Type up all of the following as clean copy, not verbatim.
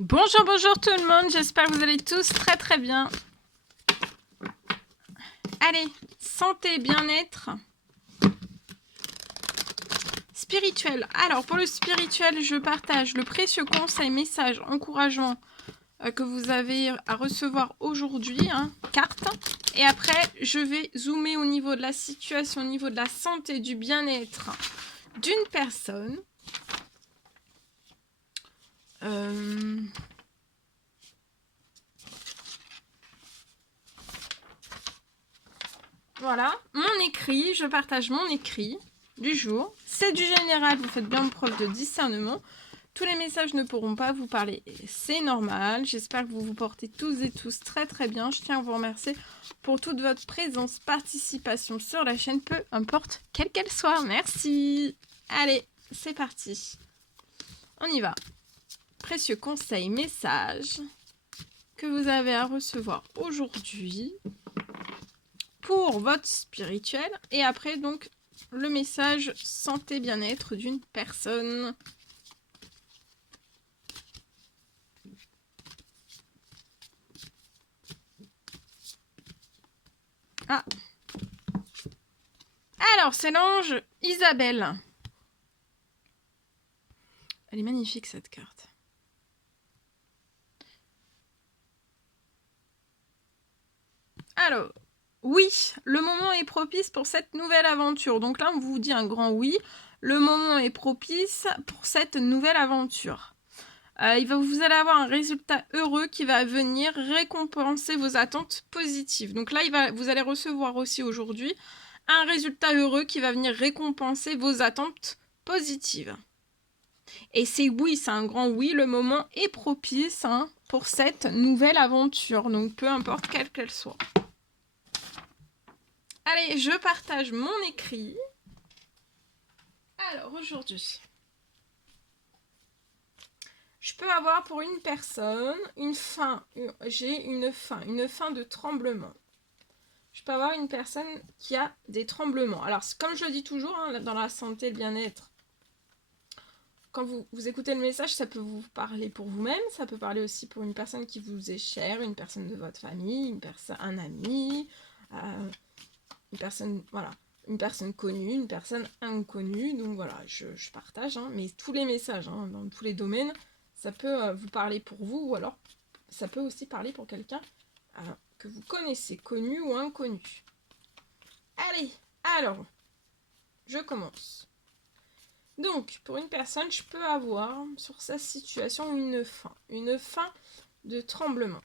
Bonjour, bonjour tout le monde, j'espère que vous allez tous très très bien. Allez, santé, bien-être, spirituel. Alors pour le spirituel, je partage le précieux conseil, message, encouragement que vous avez à recevoir aujourd'hui, carte. Et après, je vais zoomer au niveau de la situation, au niveau de la santé, du bien-être d'une personne. Voilà, mon écrit, je partage mon écrit du jour. C'est du général, vous faites bien preuve de discernement. Tous les messages ne pourront pas vous parler, c'est normal. J'espère que vous vous portez tous et tous très très bien. Je tiens à vous remercier pour toute votre présence, participation sur la chaîne, peu importe quelle qu'elle soit. Merci. Allez, c'est parti. On y va. Précieux conseil, message que vous avez à recevoir aujourd'hui pour votre spirituel. Et après, donc, le message santé, bien-être d'une personne. Ah. Alors, c'est l'ange Isabelle. Elle est magnifique, cette carte. Alors, oui, le moment est propice pour cette nouvelle aventure. Donc là, on vous dit un grand oui. Le moment est propice pour cette nouvelle aventure. Vous allez avoir un résultat heureux qui va venir récompenser vos attentes positives. Donc là, vous allez recevoir aussi aujourd'hui un résultat heureux qui va venir récompenser vos attentes positives. Et c'est oui, c'est un grand oui, le moment est propice pour cette nouvelle aventure. Donc peu importe quelle qu'elle soit. Allez, je partage mon écrit. Alors aujourd'hui, je peux avoir pour une personne une fin. J'ai une fin de tremblement. Je peux avoir une personne qui a des tremblements. Alors, comme je le dis toujours, dans la santé, le bien-être, quand vous écoutez le message, ça peut vous parler pour vous-même, ça peut parler aussi pour une personne qui vous est chère, une personne de votre famille, un ami, une personne, voilà, une personne connue, une personne inconnue. Donc voilà, je partage, mais tous les messages, dans tous les domaines, ça peut vous parler pour vous, ou alors ça peut aussi parler pour quelqu'un que vous connaissez, connu ou inconnu. Allez, alors, je commence. Donc, pour une personne, je peux avoir sur sa situation une fin de tremblement.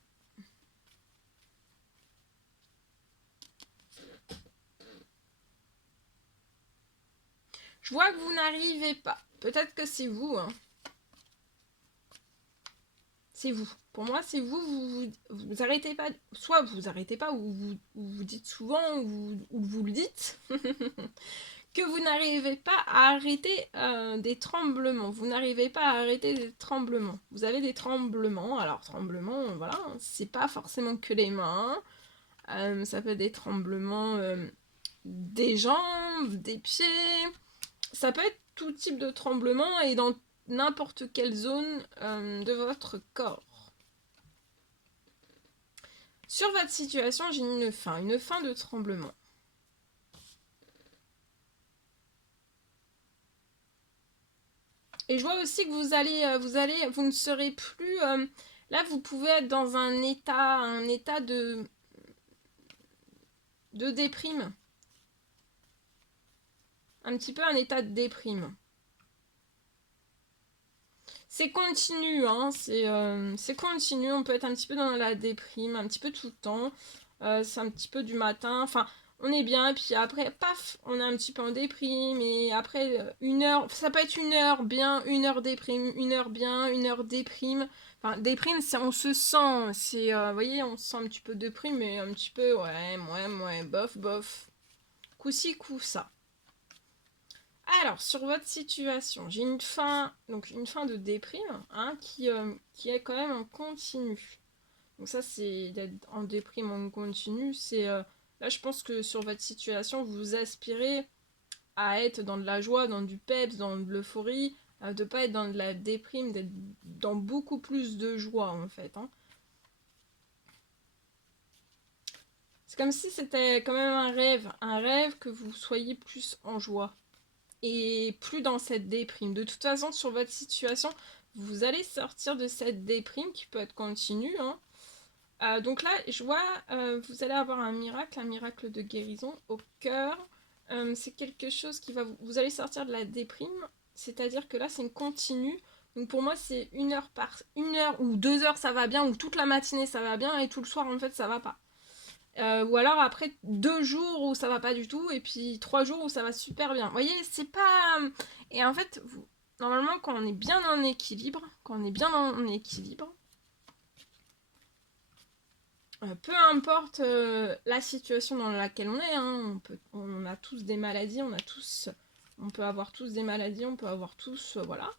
Je vois que vous n'arrivez pas. Peut-être que c'est vous. C'est vous. Pour moi, c'est vous. Vous arrêtez pas. Soit vous arrêtez pas, ou vous dites souvent, ou vous le dites. Que vous n'arrivez pas à arrêter des tremblements. Vous n'arrivez pas à arrêter des tremblements. Vous avez des tremblements. Alors, tremblements, voilà, c'est pas forcément que les mains. Ça peut être des tremblements des jambes, des pieds. Ça peut être tout type de tremblement et dans n'importe quelle zone de votre corps. Sur votre situation, j'ai une fin de tremblement. Et je vois aussi que vous ne serez plus. Là, vous pouvez être dans un état de déprime. Un petit peu un état de déprime. C'est continu, c'est continu. On peut être un petit peu dans la déprime, un petit peu tout le temps. C'est un petit peu du matin. Enfin, on est bien, puis après, paf, on est un petit peu en déprime. Et après, 1 heure, ça peut être 1 heure bien, 1 heure déprime, 1 heure bien, 1 heure déprime. Enfin, déprime, on se sent, vous voyez, on se sent un petit peu déprime, mais un petit peu, ouais, bof. Coup-ci, coup-ça. Alors, sur votre situation, j'ai une fin de déprime, qui est quand même en continu. Donc ça, c'est d'être en déprime en continu. Là, je pense que sur votre situation, vous aspirez à être dans de la joie, dans du peps, dans de l'euphorie, de pas être dans de la déprime, d'être dans beaucoup plus de joie en fait. Hein. C'est comme si c'était quand même un rêve que vous soyez plus en joie et plus dans cette déprime. De toute façon, sur votre situation, vous allez sortir de cette déprime qui peut être continue. Hein. Donc là, je vois, vous allez avoir un miracle de guérison au cœur. C'est quelque chose qui va vous allez sortir de la déprime, c'est-à-dire que là, c'est une continue. Donc pour moi, c'est 1 heure ou 2 heures, ça va bien, ou toute la matinée, ça va bien, et tout le soir, en fait, ça va pas. Ou alors après 2 jours où ça va pas du tout, et puis 3 jours où ça va super bien. Vous voyez, c'est pas... Et en fait, normalement, quand on est bien en équilibre, peu importe la situation dans laquelle on est, hein, on a tous des maladies, on peut avoir tous des maladies, on peut avoir tous, voilà.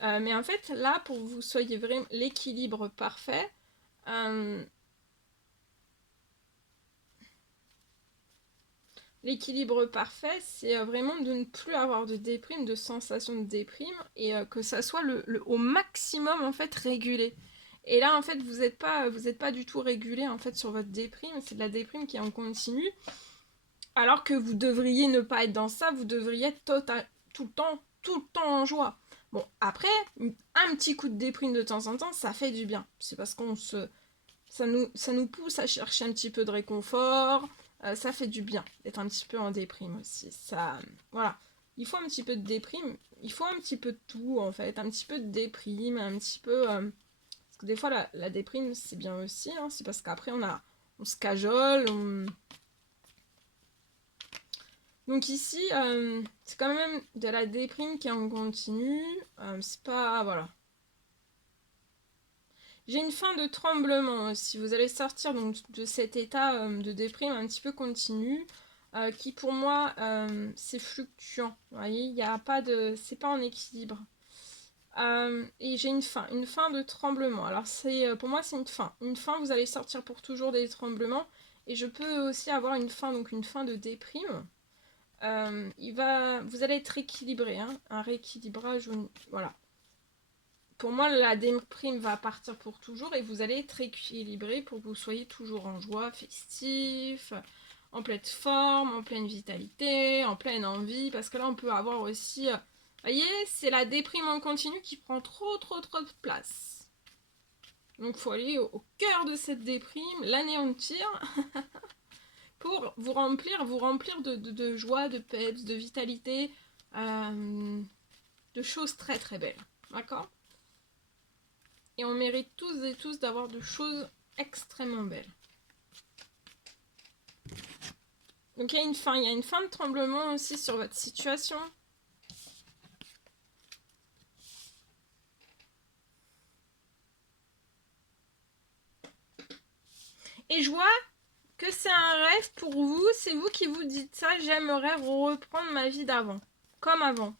Mais en fait, là, pour que vous soyez vraiment l'équilibre parfait, c'est vraiment de ne plus avoir de déprime, de sensation de déprime, et que ça soit au maximum, en fait, régulé. Et là, en fait, vous n'êtes pas du tout régulé, en fait, sur votre déprime. C'est de la déprime qui est en continu. Alors que vous devriez ne pas être dans ça, vous devriez être tout le temps en joie. Bon, après, un petit coup de déprime de temps en temps, ça fait du bien. C'est parce ça nous pousse à chercher un petit peu de réconfort. Ça fait du bien d'être un petit peu en déprime aussi. Ça, voilà. Il faut un petit peu de déprime. Il faut un petit peu de tout, en fait. Un petit peu de déprime, un petit peu... Parce que des fois, la déprime, c'est bien aussi. Hein. C'est parce qu'après, on se cajole, Donc ici, c'est quand même de la déprime qui est en continu. C'est pas... Voilà. J'ai une fin de tremblement aussi. Vous allez sortir donc de cet état de déprime un petit peu continu. Qui pour moi, c'est fluctuant. Vous voyez, il n'y a pas de... C'est pas en équilibre. Et j'ai une fin de tremblement. Alors pour moi, c'est une fin. Une fin, vous allez sortir pour toujours des tremblements. Et je peux aussi avoir une fin de déprime. Vous allez être équilibré, hein, un rééquilibrage, voilà. Pour moi, la déprime va partir pour toujours et vous allez être équilibré pour que vous soyez toujours en joie, festif, en pleine forme, en pleine vitalité, en pleine envie, parce que là, on peut avoir aussi... vous voyez, c'est la déprime en continu qui prend trop de place. Donc, il faut aller au cœur de cette déprime, l'anéantir... pour vous remplir de joie, de peps, de vitalité, de choses très très belles. D'accord ? Et on mérite tous et tous d'avoir de choses extrêmement belles. Donc il y a une fin de tremblement aussi sur votre situation. Et je vois que c'est un rêve pour vous, c'est vous qui vous dites ça, j'aimerais reprendre ma vie d'avant, comme avant.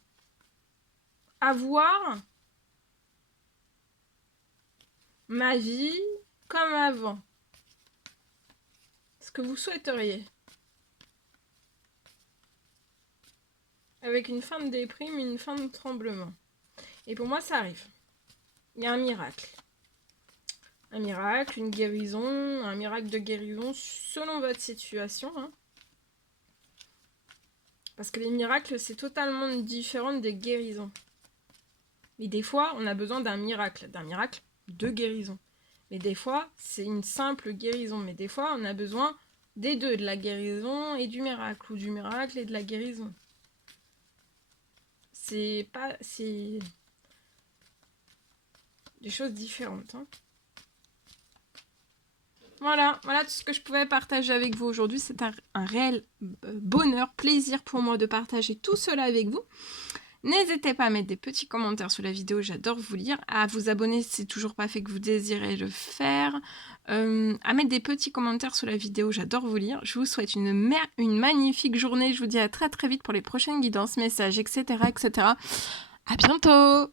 Avoir ma vie comme avant. Ce que vous souhaiteriez. Avec une fin de déprime, une fin de tremblement. Et pour moi, ça arrive. Il y a un miracle. Un miracle, une guérison, un miracle de guérison selon votre situation. Hein. Parce que les miracles, c'est totalement différent des guérisons. Et des fois, on a besoin d'un miracle de guérison. Mais des fois, c'est une simple guérison. Mais des fois, on a besoin des deux, de la guérison et du miracle, ou du miracle et de la guérison. C'est des choses différentes. Hein. Voilà tout ce que je pouvais partager avec vous aujourd'hui. C'est un réel bonheur, plaisir pour moi de partager tout cela avec vous. N'hésitez pas à mettre des petits commentaires sous la vidéo, j'adore vous lire. À vous abonner si c'est toujours pas fait que vous désirez le faire. À mettre des petits commentaires sous la vidéo, j'adore vous lire. Je vous souhaite une magnifique journée. Je vous dis à très très vite pour les prochaines guidances, messages, etc. À bientôt!